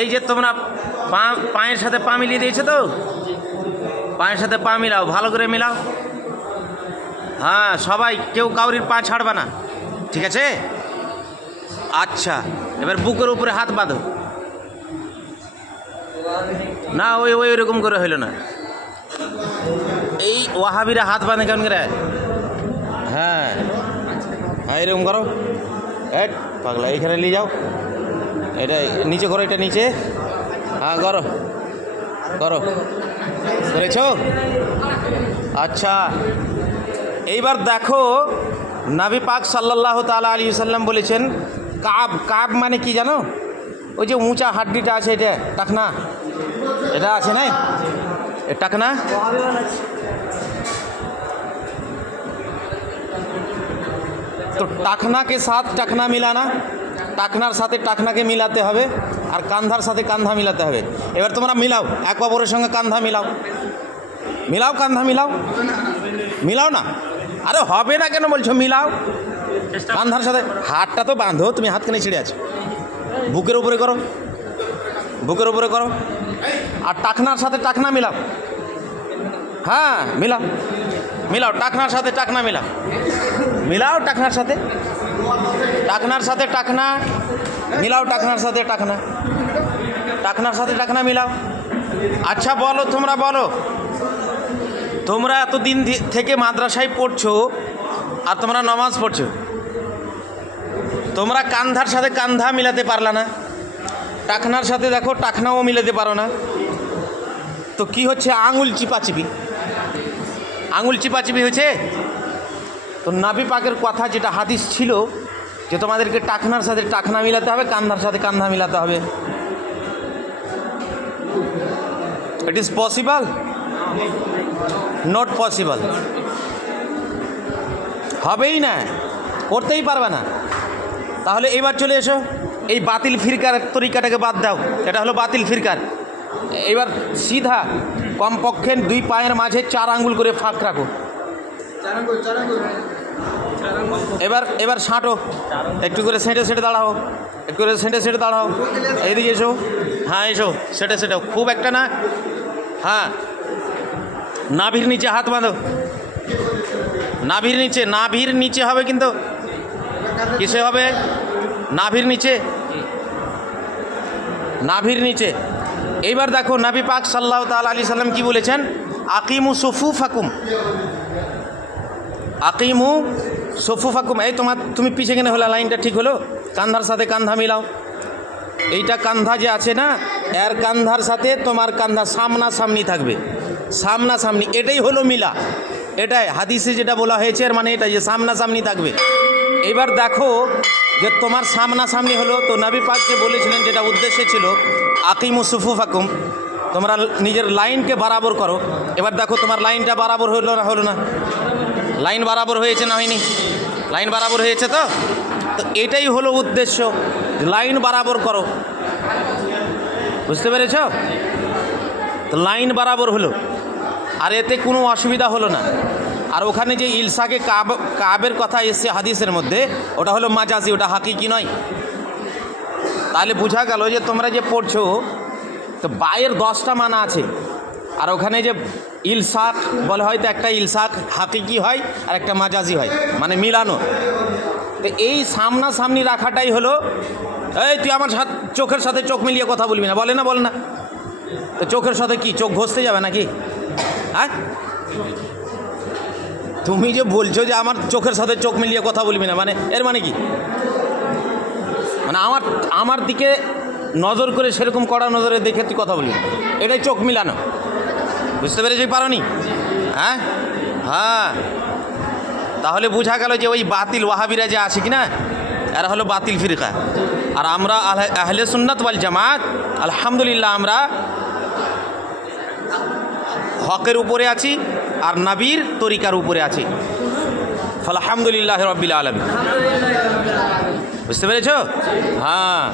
এই যে তোমরা পায়ের সাথে পা মিলিয়ে দিয়েছো তো, পায়ের সাথে পা মিলাও, ভালো করে মিলাও। হ্যাঁ, সবাই কেউ কাউরির পা ছাড়বে না, ঠিক আছে? আচ্ছা, এবার বুকের উপরে হাত বাঁধো। না, ওই ওইরকম করে হইল না। এই ওয়াহাবিরা হাত বাঁধে কেমন করে? হ্যাঁ হ্যাঁ, এরকম করো। পাগলা, এইখানে নিয়ে যাও, এটা নিচে করো, এটা নিচে। হ্যাঁ, করো করো, করেছ? আচ্ছা, এইবার দেখো নবী পাক সাল্লাল্লাহু তাআলা আলাইহি ওয়াসাল্লাম বলেছেন কাব। কাব মানে কি জানো? ওই যে উঁচা হাড্ডিটা আছে, এটা টাকনা, এটা আছে না, টাকনা। তো টাকনাকে সাথ টাকনা মিলানা, টাকনার সাথে টাকনাকে মিলাতে হবে, আর কান্ধার সাথে কান্ধা মিলাতে হবে। এবার তোমরা মিলাও, এক অপরের সঙ্গে কান্ধা মিলাও, মিলাও, কান্ধা মিলাও, মিলাও না। আরে হবে না কেন বলছো? মিলাও, কান্ধার সাথে। হাতটা তো বাঁধো, তুমি হাত কেন ছিঁড়ে আছো? বুকের উপরে করো, বুকের উপরে করো, আর টাকনার সাথে টাকনা মিলাও। হ্যাঁ, মিলাও মিলাও, টাকনার সাথে টাকনা মিলাও, মিলাও, টাকনার সাথে টাকনার সাথে টাকনা মিলাও, টাকনার সাথে টাকনা, টাকনার সাথে টাকনা মিলাও। আচ্ছা বলো, তোমরা বলো, তোমরা এতদিন থেকে মাদ্রাসায় পড়ছো আর তোমরা নামাজ পড়ছো, তোমরা কান্ধার সাথে কান্ধা মিলাতে পারলা না, টাকনার সাথে দেখো টাকনাও মিলাতে পারো না, তো কি হচ্ছে? আঙুল চিপাচিপি, আঙুল চিপাচিপি হয়েছে। তো নবী পাকের কথা, যেটা হাদিস ছিল যে তোমাদেরকে টাকনার সাথে টাকনা মিলাতে হবে, কান্ধার সাথে কান্ধা মিলাতে হবে। It is possible? Not possible, হবেই না, করতেই পারবে না। তাহলে এবার চলে এসো, এই বাতিল ফিরকার তরিকাটাকে বাদ দাও, এটা হলো বাতিল ফিরকার। এবার সিধা কমপক্ষে দুই পায়ের মাঝে 4 আঙ্গুল করে ফাঁক রাখো। এবার ছাঁটো, একটু করে সেঁটে সেঁটে দাঁড়াও, একটু করে সেঁটে সেঁটে দাঁড়াও। এইদিকে এসো, হ্যাঁ এসো, সেঁটে সেঁটেও, খুব একটা না। হ্যাঁ, নাভির নিচে হাত বাঁধো, নাভির নিচে, নাভির নিচে হবে, কিন্তু কিসে হবে? নাভির নিচে, নাভির নিচে। এইবার দেখো নবী পাক সাল্লাল্লাহু তাআলা আলাইহি সাল্লাম কি বলেছেন? আকিমু সুফুফাকুম, আকিমু সুফুফাকুম। এই তুমি পিছে কেন হলো? লাইনটা ঠিক হলো? কান্ধার সাথে কান্ধা মিলাও। এইটা কান্ধা যে আছে না, এর কান্ধার সাথে তোমার কান্ধা সামনাসামনি থাকবে, সামনাসামনি। এটাই হলো মিলা, এটাই হাদিসে যেটা বলা হয়েছে, এর মানে এটা যে সামনাসামনি থাকবে। এবার দেখো যে তোমার সামনাসামনি হলো, তো নবী পাক যে বলেছিলেন, যেটা উদ্দেশ্য ছিল আকিমু সুফুফাকুম, তোমরা নিজের লাইনকে বরাবর করো। এবার দেখো তোমার লাইনটা বরাবর হলো না? হলো না? লাইন বরাবর হয়েছে না হয়নি? লাইন বরাবর হয়েছে। তো এটাই হলো উদ্দেশ্য, লাইন বরাবর করো, বুঝতে পেরেছ? তো লাইন বরাবর হলো, আর এতে কোনো অসুবিধা হলো না। আর ওখানে যে ইলসাকে কাবের কথা এসছে হাদিসের মধ্যে, ওটা হলো মাজাজি, ওটা হাকিকি নয়। তাহলে বোঝা গেল যে তোমরা যে পড়ছো, তো বায়ের 10টা মানা আছে, আর ওখানে যে ইলসাক বলে, হয়তো একটা ইলসাক হাকিকি হয় আর একটা মাজাজি হয়, মানে মিলানো। তো এই সামনাসামনি রাখাটাই হলো, এই তুই আমার চোখের সাথে চোখ মিলিয়ে কথা বলবি না, বলে না, বলে না। তো চোখের সাথে কি চোখ ঘষতে যাবে নাকি? হ্যাঁ, তুমি যে বলছো যে আমার চোখের সাথে চোখ মিলিয়ে কথা বলবি না, মানে এর মানে কি? মানে আমার দিকে নজর করে, সেরকম কড়া নজরে দেখে তুই কথা বলবি না, এটাই চোখ মিলানো। বুঝতে পেরেছি? পারোনি? হ্যাঁ হ্যাঁ, তাহলে বোঝা গেল যে ওই বাতিল ওয়াহাবিরা যে আছে কিনা, এরা হলো বাতিল ফিরকা। আর আমরা আহলে সুন্নাত ওয়াল জামাত আলহামদুলিল্লাহ, আমরা হকের উপরে আছি আর নবীর তরিকার উপরে আছি। আলহামদুলিল্লাহ রাব্বিল আলামিন। বুঝতে পেরেছো? হ্যাঁ।